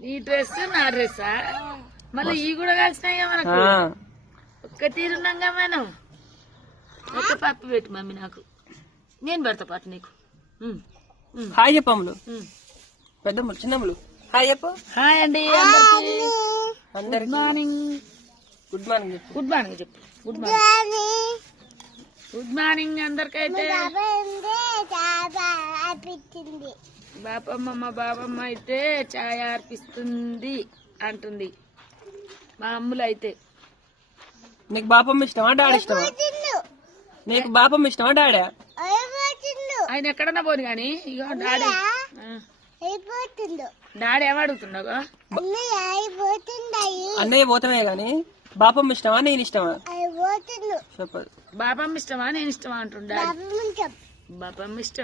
నీ డ్రెస్ నా డ్రెస్సా మళ్ళీ ఈ కూడా కలిసినాయిగా మనకు? ఒక్క తీరున్నాగా మనం. ఒక పప్పు పెట్టు మమ్మీ నాకు. నేను పెడతా పాటు నీకు. హాయ్ చెప్పమ్ములు. పెద్దమ్ములు చిన్నమ్ములు. హాయ్ చెప్పు. హాయ్ అండి అందరికి. గుడ్ మార్నింగ్ గుడ్ మార్నింగ్ చెప్పు. గుడ్ మార్నింగ్ చెప్పు. గుడ్ మార్నింగ్ గుడ్ మార్నింగ్ అందరికైతే. అనిపించింది బాపమ్మ మా బాబమ్మ అయితే ఛాయ్ అర్పిస్తుంది అంటుంది. మా అమ్ములు అయితే నీకు బాపమ్మ ఇష్టమా డాడీ ఇష్టమా? నీకు బాపమ్మ ఇష్టమా డాడా? ఆయన ఎక్కడన్నా పోను కానీ ఇగో డాడీ. డాడీ ఏమడుగుతున్నావు అన్నయ్య పోతామే గాని బాపమ్మ ఇష్టమా నేను ఇష్టమా? చెప్పదు బాపమ్మ ఇష్టమా నేను ఇష్టమా అంటుండా బాపమ్మ ఇష్టం.